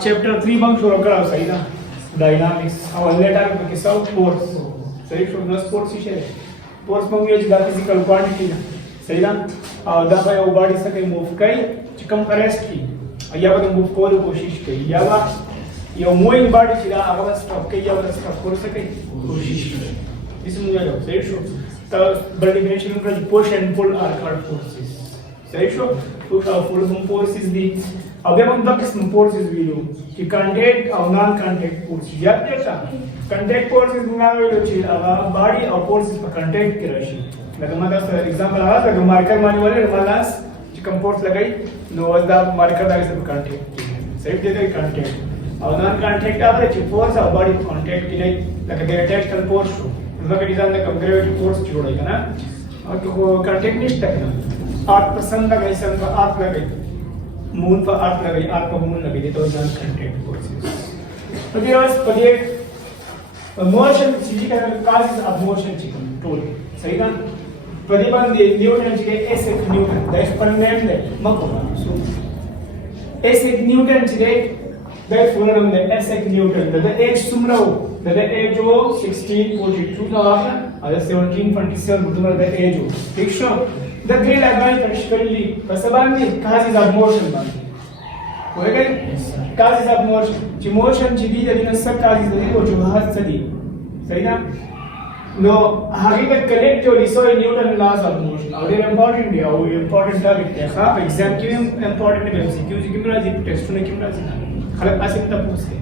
Chapter 3 bang shuru kara sahi na dynamics our later ke sau force sahi shuru na force shi force bang ye da physical quantity na sahi na da ba yo body sa kai move kai chikam arrest ki ya ba move ko koshish kai ya ba yo moving body chi da ava stop kai ya ba stop kar sakai koshish kai this mu ya sahi shuru ta bad definition ka push and pull are called forces sahi shuru push or pull forces the अब हम दो किस्म फोर्सेस भी लो कि कांटेक्ट और non contact force याद देता contact forces ना वे लो चीज अब बॉडी और फोर्सेस पर कांटेक्ट की राशि लगा मतलब फॉर एग्जांपल आ लगा मार्कर मारने वाले मालास जो कंपोर्ट लगाई नो वाला मार्कर दागे सब कांटेक्ट सेफ देते कांटेक्ट और नॉन कांटेक्ट आप रे फोर्स और बॉडी कांटेक्ट की नहीं लगा दे टेक्सटाइल फोर्स को मतलब डिजाइन में कंपेरेटिव फोर्स जोड़ेगा ना और तो कांटेक्ट नहीं तक ना आप पसंद लगा इसे आप लगे मून पर आर्क लगाई आर्क पर मून लगी तो जान कांटेक्ट फोर्सेस तो ये मोशन चीज का काज ऑफ मोशन चिकन टोल सही ना प्रतिबंध न्यूटन के ऐसे न्यूटन दैट पर नेम दे मको सो ऐसे न्यूटन के that for on the Isaac Newton the age सुमरो द एज जो 1642 का और 1727 मतलब द एज ठीक शो the great advantage currently pasabandi causes of motion bandi होएगा causes of motion जी motion जी भी जब सब causes होती वो जो हाथ सदी सही ना नो हकीकत करेक्ट जो रिसो न्यूटन laws of motion और ये important है और important टॉपिक है हाँ एग्जाम के लिए important है MCQ जी कितना जी टेस्ट में कितना जी खलक पास कितना पूछते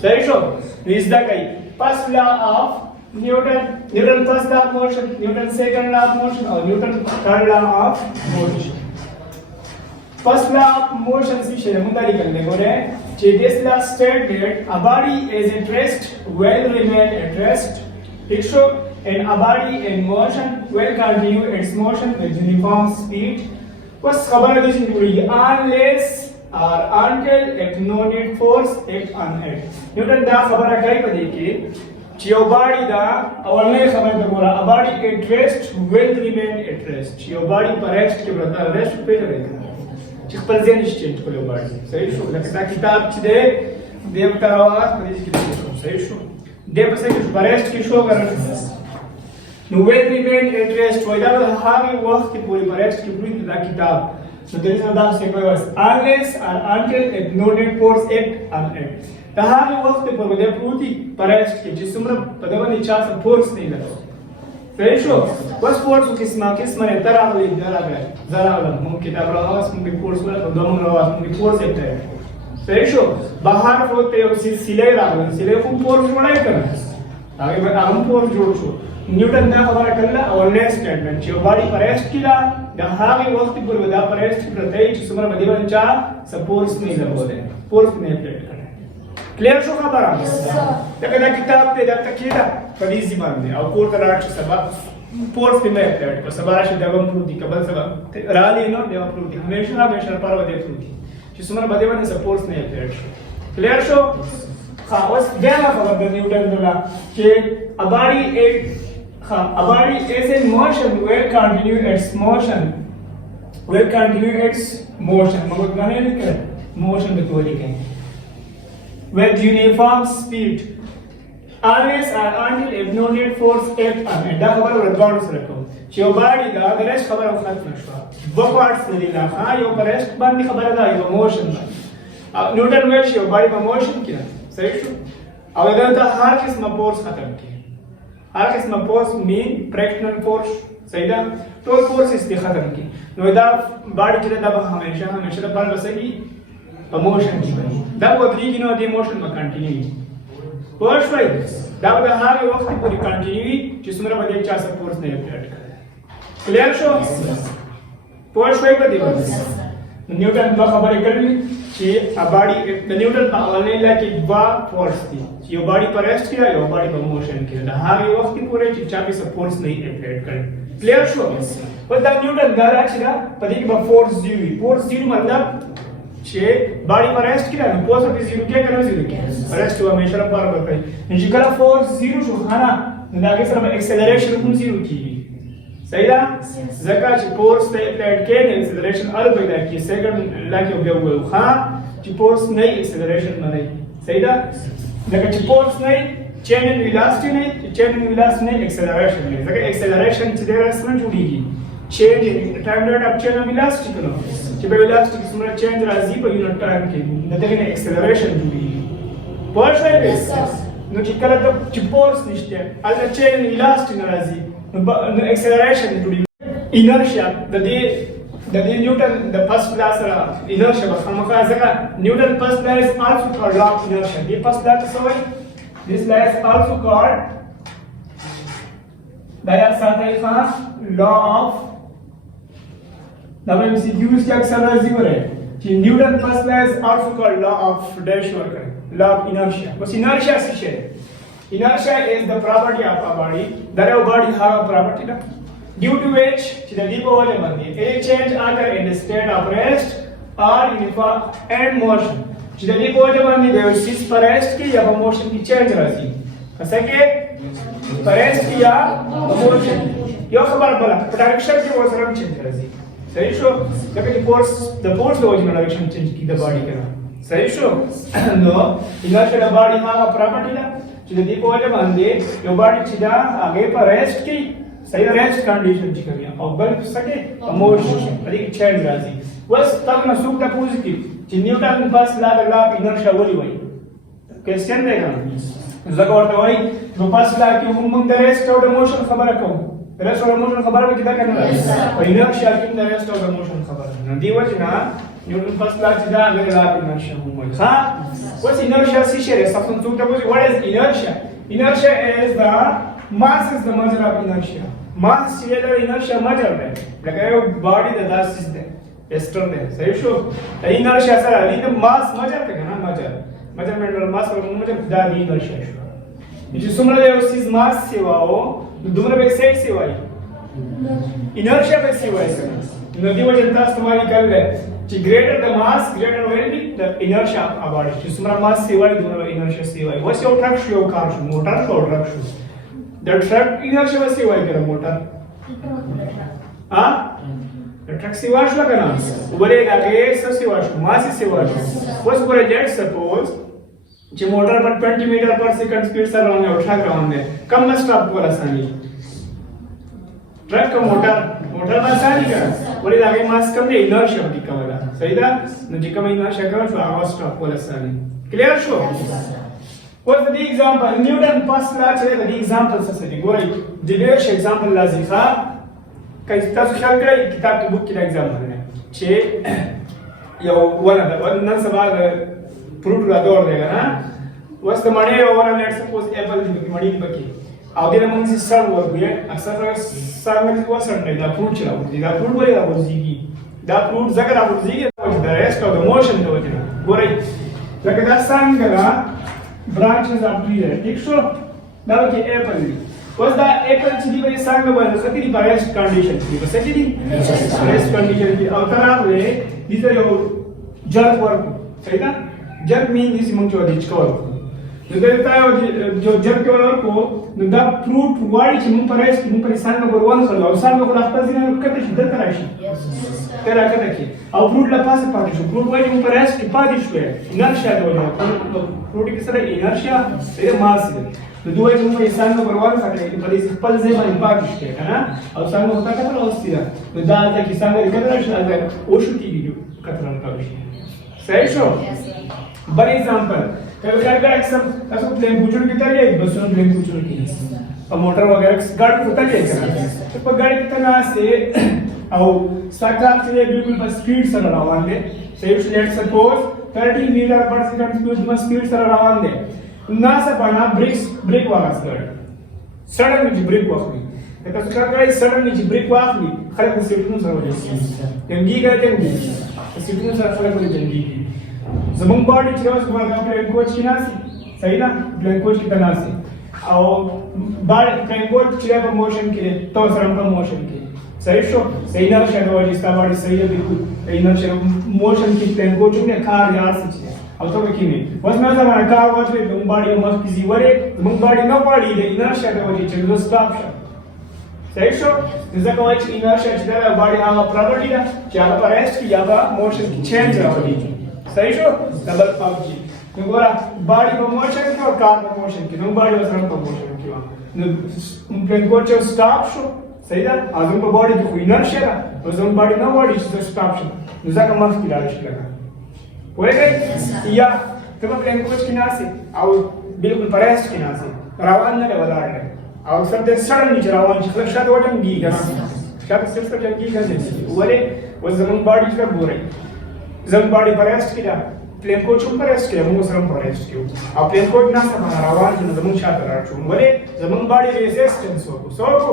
सही शो इस दा कहीं first law of Newton first law of motion, Newton second law of motion, or Newton third law of motion. First law of motion से शेयर मुंदारी करने को रे this law states that a body is at rest will remain at rest. It show and a body in motion will continue its motion with uniform speed. बस खबर है जिसकी पूरी unless or until acknowledged force act on it. Newton दा खबर है कई पढ़ी कि your body da awalne samay pe bola a body at rest will remain at rest your body पर rest के बता rest पे रहेगा चिक पर जेन exchange को body सही शो लगता किताब च दे देव का आवाज मरीज की सही शो दे पर से पर rest की शो कर no will remain at rest वैदा हावी वक्त की पूरी पर rest की पूरी किताब so there is another sequence unless or until acknowledged force act on it तहां वक्त पर वजह पूरी परस्ट के जिस्म पदवन इच्छा से फोर्स नहीं लगा सही शो बस फोर्स किस्म ने तरावली जरा हम किताब रवास में फोर्स वाला दोनों रवास में फोर्स है सही शो बाहर होते हो सिले रावल सिले को फोर्स बनाए कर आगे मैं हम फोर्स जोड़ शो न्यूटन दा खबर करला और नेक्स्ट स्टेटमेंट जो बॉडी परस्ट किला द हावी वक्त पर वजह परस्ट करते जिस्म पदवन इच्छा से फोर्स नहीं लगा फोर्स नहीं अप्लाई क्लियर शो खबर है क्या किताब पे जाता किया फरीजी मान दे और कोर कराट सबक फोर्स पे मैं अप्लाई को सबाश दगम प्रूति कबल सबक राली नो देव प्रूति हमेशा पर वदे प्रूति जिसमें बदे बने सपोर्ट्स नहीं अप्लाई क्लियर शो हां बस गया खबर न्यूटन दोला कि a body is in motion will continue its motion मगर गाने लिखे मोशन में तो लिखे with uniform speed unless or until acknowledged force act on it. Da खबर record से रखो. Your body da the rest खबर उखात नशवा. Backwards नहीं ला. हाँ यो rest बंद खबर दा यो motion बंद. Newton में your body का motion किया. सही शो. अब अगर तो हर किस्म force खत्म की. हर किस्म force mean fractional force सही दा. तो force इसलिए खत्म की. नो दा body किधर दा हमेशा दा पर बसेगी. मोशन की बनी दब वो थ्री किनो दी मोशन में कंटिन्यू फर्स्ट राइट दब द हार वक्त पूरी कंटिन्यू जिसमें बदे चार सब फोर्स ने अप्लाई कर क्लियर शो फर्स्ट राइट बदे न्यूटन का खबर कर ली कि a body द न्यूटन का ऑनलाइन ला कि वा फोर्स थी यो बॉडी पर रेस्ट किया यो बॉडी पर मोशन किया द हार वक्त पूरे चार सब फोर्स नहीं अप्लाई कर clear show but the Newton द्वारा छिरा पदी की फोर्स जीरो मतलब छे बॉडी पर रेस्ट किया ना फोर्स ऑफ जीरो क्या करना जीरो क्या रेस्ट हुआ हमेशा पर बताई निजिकला फोर्स जीरो जो खाना आगे सर एक्सेलरेशन को जीरो की सही ना जका फोर्स पे अप्लाइड के एक्सेलरेशन अलग पैदा की सेकंड लाके हो गया खा چې فورس نه اکسلریشن نه صحیح ده ځکه چې فورس نه چین ان ویلاسټي نه چین ان ویلاسټي نه اکسلریشن نه ځکه اکسلریشن چې د رسمه جوړیږي چینج ان ټایم ریټ اف چین ان ویلاسټي کنه چې په ویلاسټي کې څومره چینج راځي په یونټ ټایم کې دغه نه اکسلریشن جوړیږي په شوي نو چې کله ته چې فورس نشته البته چین ان ویلاسټي نه راځي نو اکسلریشن جوړیږي انرشیا د دې نیوټن د فرست لا سره انرشیا په خامخا ځکه نیوټن فرست لا is also called law of inertia the first law څه وایي this law is also called دا یا ساده law of MCQS کې اکثر راځي وره چې نیوټن فرست لا is also called law of dash work law of inertia بس inertia څه شي inertia is the property of a body that a body have a property due to which the deep a change occur in the state of rest or uniform and motion the deep they will cease for rest ki ya motion ki change rahi kaise ke for rest ki ya motion yo khabar bola direction ki wo saram change rahi sahi sho the force the original direction change ki the body kara sahi sho no inertia the body have a property da the deep your body chida age for rest ki सही rest condition ची करिया और बल सके मोशन अधिक चेंज राजी बस तब न सुख का पॉजिटिव कि न्यूटन बस ला इनर्शिया वली वही क्वेश्चन देगा जगह तो वही तो बस ला कि हम the rest of the motion खबर को रेस्ट ऑफ द मोशन खबर में कितना करना है और इनर्शिया कि the rest of the motion खबर नदी वजना न्यूटन बस ला जिदा अगर ला इनर्शिया हम हां व्हाट इनर्शिया सी शेयर सबसे सुख का what is inertia is the mass is the measure of inertia mass is the inertia measure like a body the mass is the external so you show the inertia sir the mass measure करना measurement और mass और measure the inertia ये सुमरा है उस चीज mass से वाओ दूसरा पे सेट से वाई inertia पे से वाई नदी वजन तास तुम्हारी कर ले कि greater the mass greater will be the inertia of a body कि सुमरा mass से वाई दूसरा inertia से Y what's your truck show car motor or truck show the truck inertia से वाई कर motor हाँ the truck से वाश लगा ना बड़े लगे सब से वाश mass से wash what's for a jet suppose जो मोटर पर 20 मीटर पर सेकंड स्पीड से रवाना उठा रवाना है कम में स्टॉप बोला सानी ट्रक का मोटर में आसानी कर बोले आगे मास कम दे इनर्शिया होती कमला सही था न जी कम इनर्शिया करो तो आवाज स्टॉप बोला सानी clear show what the example Newton first law चले द एग्जांपल से गोरे दिलेश एग्जांपल लाजी था कई तस ख्याल करे किताब की बुक की एग्जांपल है छे यो वन नन सभा फ्रूट ला दौड़ देगा ना वस्त मणे वन लेट्स सपोज एप्पल की मणी की बकी आगे ना मंग सर वो भी अक्सर सर में वो सर नहीं दा फ्रूट चला दा फ्रूट बोले दा बोझीगी दा फ्रूट जगह दा बोझीगी the rest of the motion तो वजह गोरे जगह दा संगला ब्रांचेस ऑफ ट्री है ठीक शो दा के Apple was the apple chili by sang by the city rest condition the city rest condition की अवतरा में these are your jerk work सही था jerk mean this among your rich cover जो देता है जो jerk work को the fruit वाली चीज़ मुंह पर इंसान को बरवान कर लो इंसान को रास्ता से ना करते शिद्दत कराशी तेरा करते कि अब fruit ला पास पाते शो fruit वाली मुंह पर रेस्ट पाते शो है inertia तो है fruit की तरह inertia ये mass है तो दो एक मुंह इंसान को बरवान करते हैं पर इस पल से बन पाते शो है ना अब इंसान को होता क्या तो उससे तो दादा किसान को कितना शायद वो शुती वीडियो कतरन का विषय सही शो बड़े एग्जांपल कभी कभी अक्सर ऐसा प्लेन बुजुर्ग की तरह है बस उन प्लेन बुजुर्ग की और मोटर वगैरह गाड़ी होता है तो पर गाड़ी कितना से और सरकार से बिल्कुल बस स्पीड से रवान दे सेफ लेट सपोज 30 मीटर पर सेकंड स्पीड से रवान दे ना से बना ब्रेक वाला गाड़ी सडन में ब्रेक वाली तो सरकार सडन में ब्रेक वाली खरे को सीट में सर हो जाती गंगी कहते हैं सीट में सर खरे को गंगी जमंग बॉडी चिरास बड़ा प्लेन कोच की नासी सही ना प्लेन कोच की तनासी और बाल प्लेन कोच चिरा पर मोशन के लिए तो सरम पर मोशन के सही शो सही ना शेयर वाली इसका बॉडी सही है बिल्कुल सही ना शेयर मोशन की प्लेन कोच में कार यार से अब तो की नहीं बस मैं जरा कार वाच में तुम बॉडी मस्त किसी वरे तुम बॉडी ना बॉडी है ना शेयर वाली चलो स्टॉप सही शो जैसा कोई इनर्शिया चिरा बॉडी आवा प्रॉपर्टी ना क्या पर रेस्ट की या मोशन की चेंज वाली صحیح شو ډبل اف جی نو ګوره باډي په موشن کې او کار په موشن کې نو باډي وسره په موشن کې نو پلین کوډ چې سٹاپ شو صحیح ده ازم په باډي کې خو انرشیا ده نو زم باډي نه وړي چې سٹاپ شو نو ځکه مخ کې لاړ شي لګا وایي یا ته په پلین کوډ کې ناسي او بالکل پرېست کې ناسي روان نه ولاړ نه او سم دې سړن چې روان چې خلک شاته وټنګي کنه شاته صرف ټنګي کنه ولې وزمون باډي کې ګوري زم باډي پرېست کې ده پلین کوډ هم پرېست کې موږ سره پرېست کې او پلین کوډ نه سم روان چې زمون شاته راځو ولې زمون باډي ریزिस्टेंस وکړو سوکو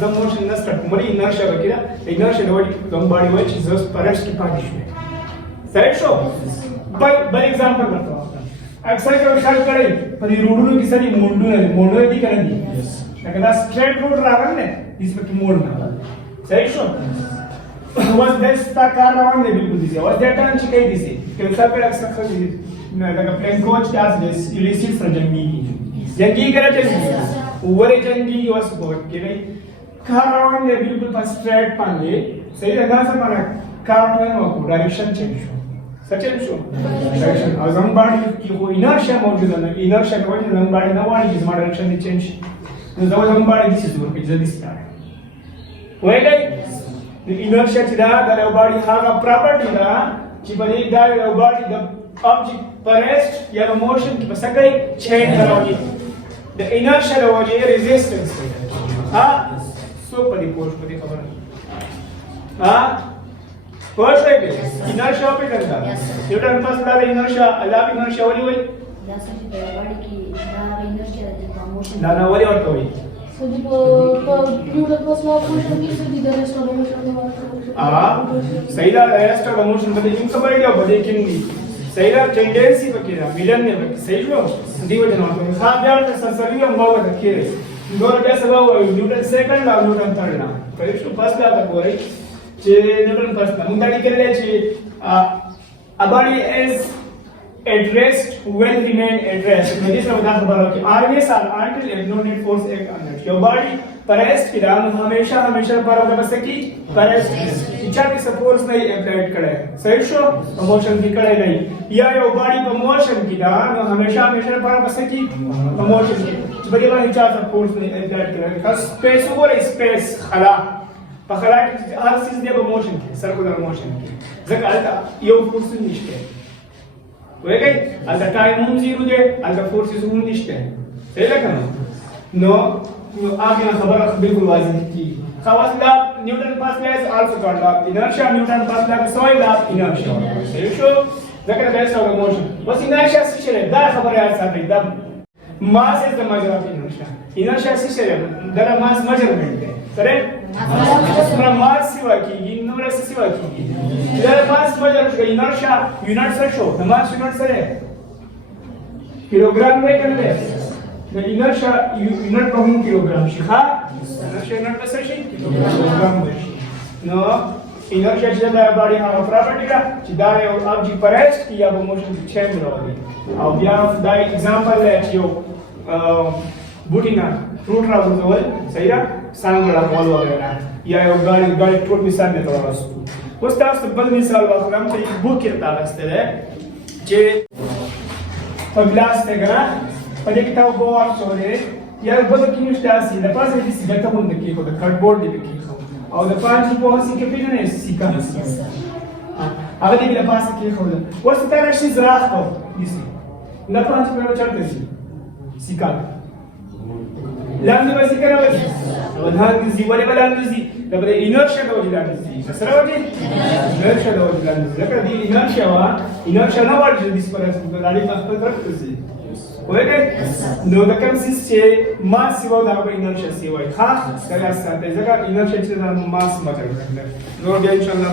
زم موشن نه ستارت مړی انرشیا وکړه انرشیا د وړي زم باډي وای چې زس پرېست کې پاتې شو صحیح شو بل एग्जांपल ورته اکثر کله خلک کړي په دې روډونو کې سړي موډونه دي کنه دي لکه دا سټریټ روډ راغلی نه هیڅ پکې موډ نه صحیح شو was this تا کار روان دی بالکل دي was that ټرن چې کوي دي چې څه په اکثر خلک نه لکه پلین کوچ تاسو دې یلیسټ سره جنگي کړه چې ورې جنگي واس کوټ کې کار روان دی بالکل په سټریټ باندې صحیح ده دا څه معنا کار ټرن وکړو ډایرکشن چینج شو سچن شو ډایرکشن ازم باندې کې خو انرشیا موجوده نه انرشیا کوي زم باندې نه وایي چې زما ډایرکشن دې چینج شي نو زم باندې دې څه ورکې ځدې ستاره وایي د انرشیا چې دا د یو باډي هغه پراپرټي ده چې په دې دا یو باډي د object پرېست یا موشن کې پس کوي چینج راوړي د انرشیا د وجې ریزिस्टेंस ها سو په دې پوښ په دې خبره ها پوښ دی انرشیا په کنده نیوټن پس دا انرشیا الله انرشیا ولي وای دا څه چې د باډي کې دا انرشیا د موشن دا نه ولي ورته وای سدي په نیوټن پس لا موشن کې سدي د رسټ موشن صحیح ده ریسټ د موشن په دې کې خبرې دی په دې کې نه صحیح ده ټینډنسي وکړه ملن نه وکړه صحیح شو دیو جنا خان بیا د سنسري هم باور کړی نور بیا سبا وایو نیوټن سیکنډ او نیوټن تھرډ نه صحیح شو پس دا وایي چې نیوټن پس موږ دا لیکل چې a body is at rest will remain at rest مې څه ودا خبره وکړه always or until it no need force act on it your body پرست کې دا همیشه پر د بس کې پرست چې چا کې سپورټس نه اپلایډ کړي صحیح شو موشن کې کړي نه یا یو باډي په موشن کې دا همیشه پر بس کې موشن کې چې بری باندې چا سپورټس نه اپلایډ کړي خاص سپیس وګورئ سپیس خلا په خلا کې هر څه دی په موشن کې سرکولر موشن کې ځکه البته یو فورس نشته وایي البته ټایم هم زیرو دی البته فورسز هم نشته صحیح ده کنه نو आगे खबर बिल्कुल वाजिब की खास ला न्यूटन पास लाइज आल्सो कॉल्ड ला इनर्शिया न्यूटन पास ला सोई ला इनर्शिया सही शो ذكر बेस्ट ऑफ मोशन बस इनर्शिया से चले दा खबर याद साथ दा mass is the measure of inertia से चले दा मास मेजरमेंट है सरे मास सिवा की नंबर से सिवा की दा मास मेजर इनर्शिया यूनिट से शो द मास यूनिट से किलोग्राम में करले د انرشیا یونټ په هم کیلوګرام شي ښا انرشیا یونټ په څه شي کیلوګرام شي نو انرشیا چې دا باډي هغه پراپرټي ده چې دا یو object پرېست یا په موشن کې چینج راوړي او بیا دا एग्जांपल دی چې یو بوټی نه فروټ راوړل صحیح ده څنګه راوړل وغیرہ یا یو ګاډي ټول مثال دی تاسو اوس تاسو بل مثال واخلم چې بوک کې تاسو ته چې په ګلاس ته ګره په دې کې تاسو ګور شوې یا بل کې نشته اسی د پاسه دې سیګه ته مونږ کې کو د کارډبورډ دې کې او د 5 په هڅه کې پیژنې سیګه هغه دې د پاسه کې خو اوس ته راشي زراعت کو دې د 5 په چرته سي سیګه لاندې به سیګه راوځي او دا دې ولې بلاندې دا به انرشیا د وجه لاندې سره وځي انرشیا د وجه لاندې ځکه دې انرشیا نه ورته دې سپارښت د لارې په خپل راځي وایي نو دا کوم چې ماس سیوا دا به انرشیا سیوا ښه دا ساته ځکه انرشیا چې دا ماس مطلب نو بیا ان شاء الله